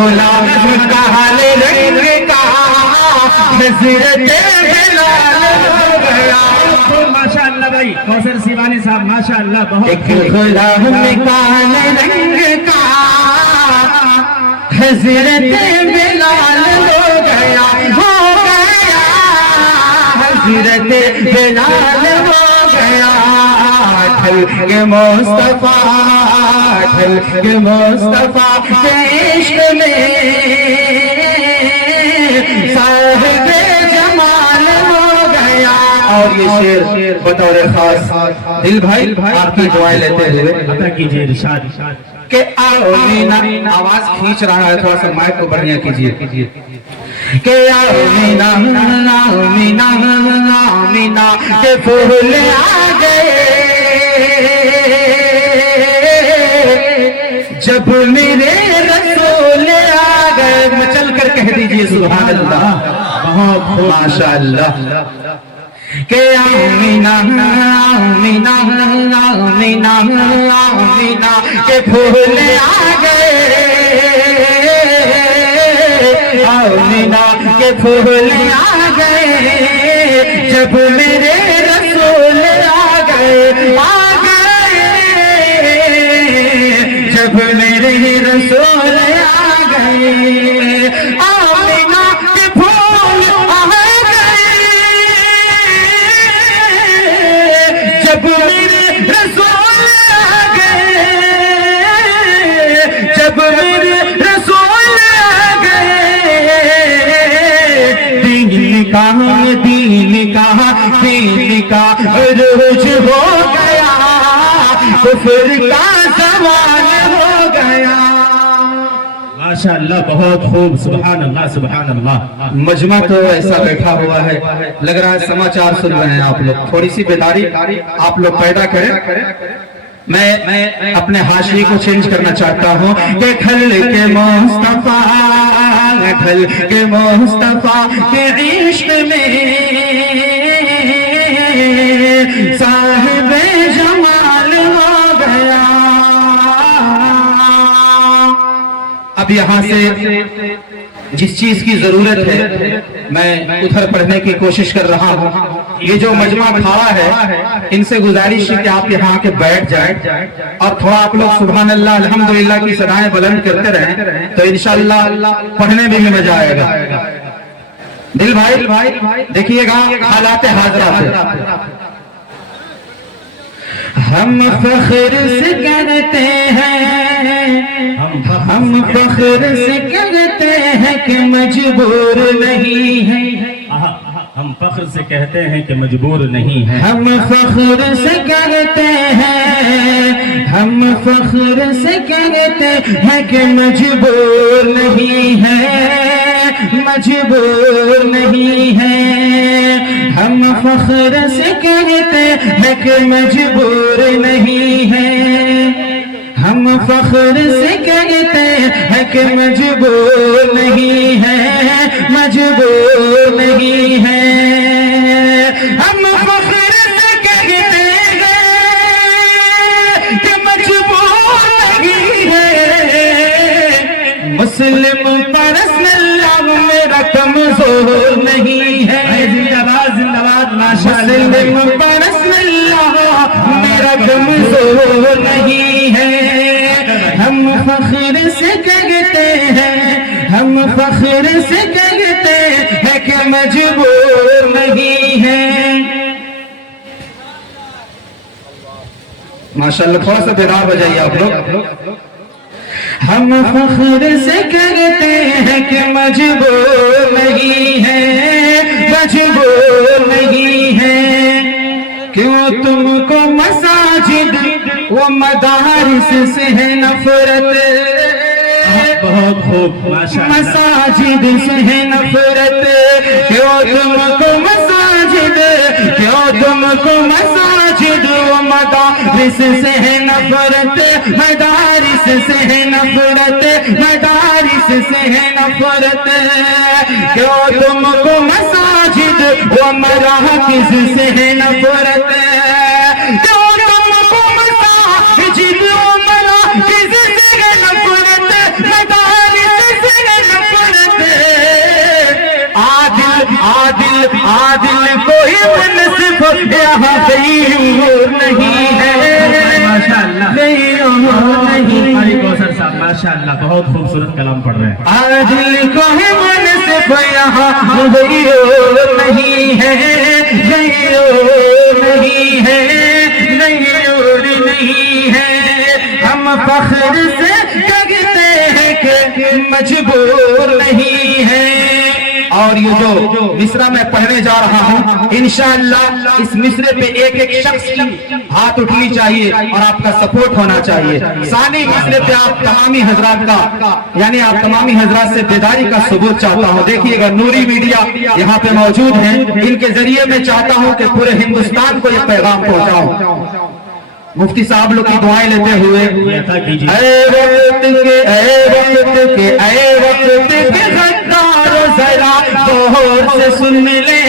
غلام کالے رنگ کا حضرت بلال ہو گیا. ماشاءاللہ بھائی کوثر سیوانی صاحب ماشاءاللہ بہت ایک غلام کالے رنگ کا حضرت بلال ہو گیا حضرت بلال ہو گیا. ڈھل کے مصطفیٰ ڈھل کے مصطفیٰ کے عشق میں صاحب جمال ہو گیا. اور یہ شعر بطور خاص دل بھائی آپ کی دعائیں لیتے ہوئے عطا کیجیے ارشاد کہ آؤ مینا. آواز کھینچ رہا ہے تھوڑا سا مائک کو بڑھیا کیجیے کہ آؤ مینا آؤ مینا آؤ مینا کہ پھول آ گئے جب میرے رسول آ گئے. مچل کر کہہ دیجیے سبحان اللہ. بہت ماشاء اللہ کہ آؤ مینا آؤ مینا آؤ مینا آؤ مینا کہ پھول آ گئے آؤ مینا کہ پھول آ گئے جب میرے رسول آ گئے جب میرے رسول آ گئے. آمینہ کے پھول آ گئے جب میرے رسول آ گئے جب میرے رسول آ گئے. دین کا عروج ہو گیا کفر کا زوال ہو گیا. ماشاءاللہ بہت خوب سبحان اللہ سبحان اللہ. مجمع تو ایسا بیٹھا ہوا ہے لگ رہا ہے سماچار سن رہے ہیں آپ لوگ. تھوڑی سی بیداری آپ لوگ پیدا کریں. میں اپنے حاشیے کو چینج کرنا چاہتا ہوں کہ ڈھل کے مصطفیٰ ڈھل کے مصطفیٰ کے عشق میں صاحب جمال ہو گیا. اب یہاں سے جس چیز کی ضرورت ہے میں ادھر پڑھنے کی کوشش کر رہا ہوں. یہ جو مجمع کھڑا ہے ان سے گزارش ہے کہ آپ یہاں کے بیٹھ جائیں اور تھوڑا آپ لوگ سبحان اللہ الحمدللہ کی صدائیں بلند کرتے رہیں تو انشاءاللہ پڑھنے میں بھی مزہ آئے گا. دل بھائی دیکھیے گا حالات حاضرات. ہم فخر سے کہتے ہیں ہم فخر سے کہتے ہیں کہ مجبور نہیں ہے. ہم فخر سے کہتے ہیں کہ مجبور نہیں ہے. ہم فخر سے کہتے ہیں ہم فخر سے کہتے ہیں کہ مجبور نہیں ہے مجبور نہیں ہے. ہم فخر سے کہتے ہیں کہ مجبور نہیں ہے. ہم فخر سے کہتے ہیں کہ مجبور نہیں ہے مجبور نہیں ہے. ہم فخر سے کہتے ہیں کہ مجبور نہیں ہے. مسلم پرست اللہ میرا کمزور نہیں ہے. زندہ باد ماشاءاللہ. مسلم پرست اللہ میرا کمزور نہیں ہے. ہم فخر سے کہتے ہیں ہم فخر سے کہتے ہیں کہ مجبور نہیں ہے. ماشاءاللہ تھوڑا سا بیدار ہو جائیے آپ لوگ. ہم فخر سے کہتے ہیں کہ مجبور نہیں ہے مجبور نہیں ہے. کیوں تم کو مساجد و مدارس سے ہے نفرت. بہت خوب ماشاءاللہ. مساجد سے ہے نفرت. کیوں تم کو مساجد کیوں تم کو مساجد و مدارس سے ہے نفرت. مدارس سے ہے نفرت مدارس سے ہے نفرت. کیوں تم کو مساجد و مراکز سے ہے نفرت. کیوں تم کو مساجد و مراکز سے ہے نفرت. مدارس سے کوئی منصف یہاں غیور نہیں ہے، ماشاءاللہ قاری کوثر صاحب ماشاءاللہ بہت خوبصورت کلام پڑھ رہے ہیں۔ عادل کوئی منصف یہاں غیور نہیں ہے، غیور نہیں ہے، غیور نہیں ہے، ہم فخر سے کہتے ہیں کہ مجبور نہیں ہے۔ اور یہ جو مصرع میں پڑھنے جا رہا ہوں انشاءاللہ اس مصرع پہ ایک ایک شخص کی ہاتھ اٹھنی چاہیے اور آپ کا سپورٹ ہونا چاہیے۔ ثانی مصرع پہ آپ تمامی حضرات کا یعنی آپ تمامی حضرات سے بیداری کا ثبوت چاہتا ہوں۔ دیکھیے گا نوری میڈیا یہاں پہ موجود ہیں، ان کے ذریعے میں چاہتا ہوں کہ پورے ہندوستان کو یہ پیغام پہنچاؤں۔ مفتی صاحب لوگ کی دعائیں لیتے ہوئے اے وقت کے اے وقت کے اے وقت کے غدارو ذرا غور سے سن لے،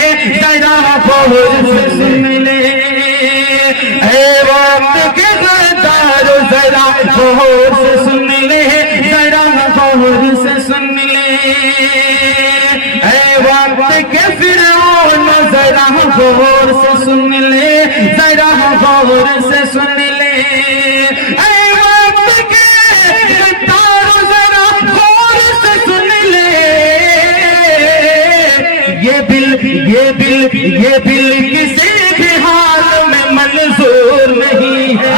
ذرا غور سے سن لے، اے وقت کے غدارو ذرا غور سے سن لے، ذرا غور سے سن لے، اے وقت کے فرعون ذرا غور سے سن لے، ذرا غور سے سن لے، اے وقت کے غدارو ذرا غور سے سن لے، یہ بل کسی بھی حال میں منظور نہیں ہے،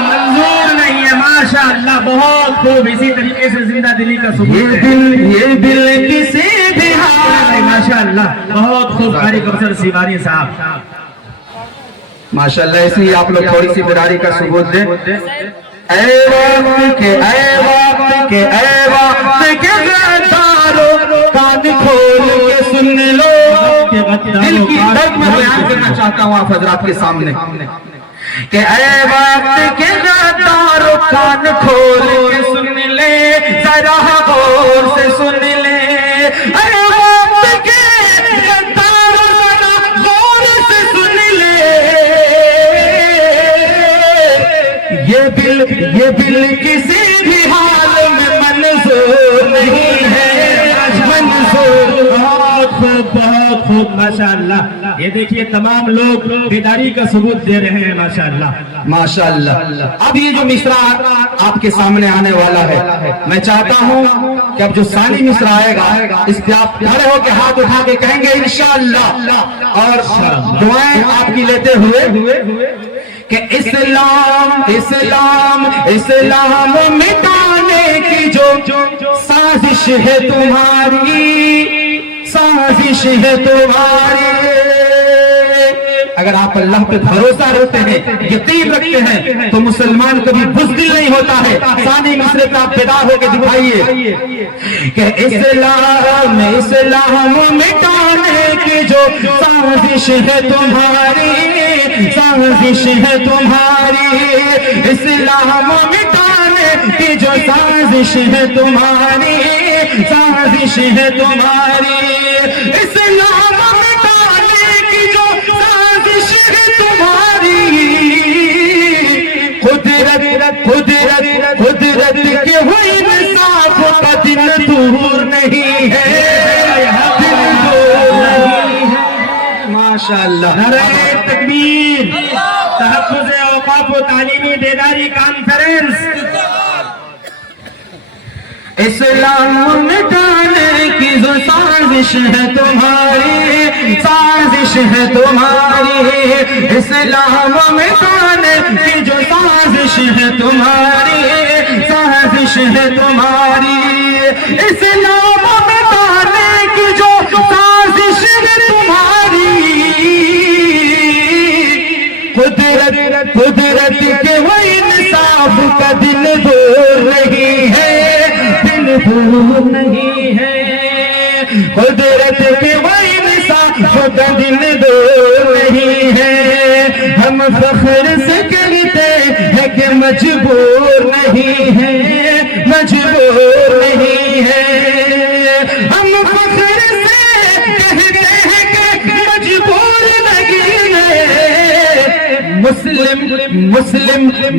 منظور نہیں ہے۔ ماشاءاللہ بہت خوب، اسی طریقے سے زندہ دلی کا ثبوت ہے۔ یہ بل کسی بھی حال میں ماشاءاللہ بہت خوب قاری کوثر سیوانی صاحب ماشاءاللہ ایسے ہی آپ لوگ تھوڑی سی بیداری کا ثبوت دیں۔ اے وقت کے اے وقت کے اے وقت کے غدارو کان کھول کے سن لو، دل کی درد میں بیان کرنا چاہتا ہوں آپ حضرات کے سامنے کہ اے وقت کے غدارو کان کھول کے سن لے، ذرا غور سے سن لے، اے وقت کے غدارو ذرا غور سے سن لے، یہ بل کسی بھی حال میں منظور نہیں ہے، منظور۔ بہت خوب ماشاءاللہ۔ یہ دیکھیے تمام لوگ بیداری کا ثبوت دے رہے ہیں ماشاءاللہ ماشاءاللہ۔ اب یہ جو مصرع آپ کے سامنے آنے والا ہے میں چاہتا ہوں کہ اب جو ثانی مصرع آئے گا اس پہ آپ کھڑے ہو کے ہاتھ اٹھا کے کہیں گے انشاءاللہ، اور دعائیں آپ کی لیتے ہوئے کہ اسلام اسلام اسلام مٹانے کی جو سازش ہے تمہاری، سازش ہے تمہاری۔ اگر آپ اللہ پہ بھروسہ رکھتے ہیں، یقین رکھتے ہیں تو مسلمان کبھی بزدل نہیں ہوتا ہے۔ ثانی مصرع پہ آپ بیدار ہو کے دکھائیے کہ اسلام اسلام مٹانے کی جو سازش ہے تمہاری، سازش ہے تمہاری، اسلام مٹانے کی جو سازش ہے تمہاری، سازش ہے تمہاری، اسلام مٹانے کی جو سازش ہے تمہاری، قدرت کے ہوئی انصاف کا دن دور نہیں ہے، دن دور نہیں ہے۔ ماشاءاللہ، نعرہ تکبیر، تحفظ اوقاف و تعلیمی بیداری کانفرنس۔ اسلام مٹانے کی جو سازش ہے تمہاری، سازش ہے تمہاری، اسلام مٹانے کی جو سازش ہے تمہاری، سازش ہے تمہاری، اسلام مٹانے کی جو سازش ہے تمہاری، قدرت کے وہ انصاف کا دن دور نہیں ہے، دور نہیں ہے، قدرت کے وہ انصاف کا دن دور نہیں ہے، ہم فخر سے کہتے ہیں کہ مجبور نہیں ہے، مجبور نہیں ہے، ہم فخر سے کہتے ہیں کہ مجبور نہیں ہے،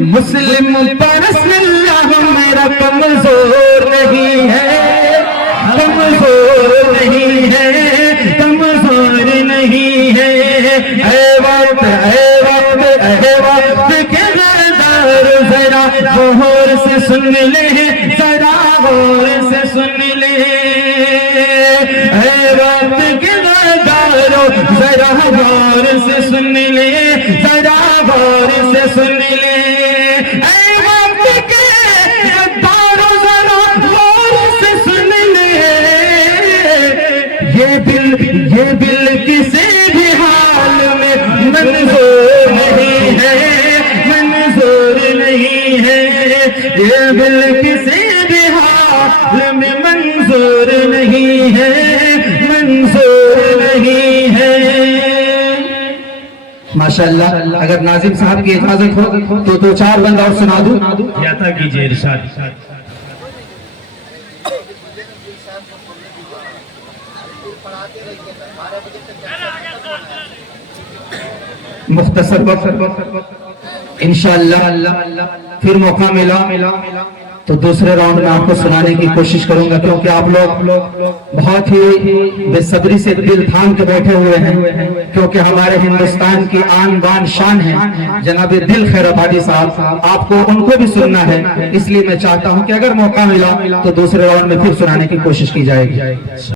مسلم پرست اللہ میرا کمزور نہیں ہے، کمزور نہیں ہے، کمزور نہیں ہے، سن لے ذرا غور سے سن لے اے وقت کے غدارو ذرا غور سے سن لے ذرا غور سے سن لے اے وقت کے غدارو ذرا غور سے سن لے یہ دل کسی بھی حال میں منظور نہیں ہے منظور نہیں ہے یہ دل کسی بھی حال میں منظور نہیں ہے منظور نہیں ہے ماشاءاللہ اگر ناظم صاحب کی اجازت ہو تو دو چار بند اور سنا دوں عطا کیجیے ارشاد مختصر انشاءاللہ پھر موقع ملا تو دوسرے راؤنڈ میں آپ کو سنانے کی کوشش کروں گا کیونکہ آپ لوگ بہت ہی بے صبری سے دل تھام کے بیٹھے ہوئے ہیں کیونکہ ہمارے ہندوستان کی آن بان شان ہے جناب دل خیر آبادی صاحب آپ کو ان کو بھی سننا ہے اس لیے میں چاہتا ہوں کہ اگر موقع ملا تو دوسرے راؤنڈ میں پھر سنانے کی کوشش کی جائے گی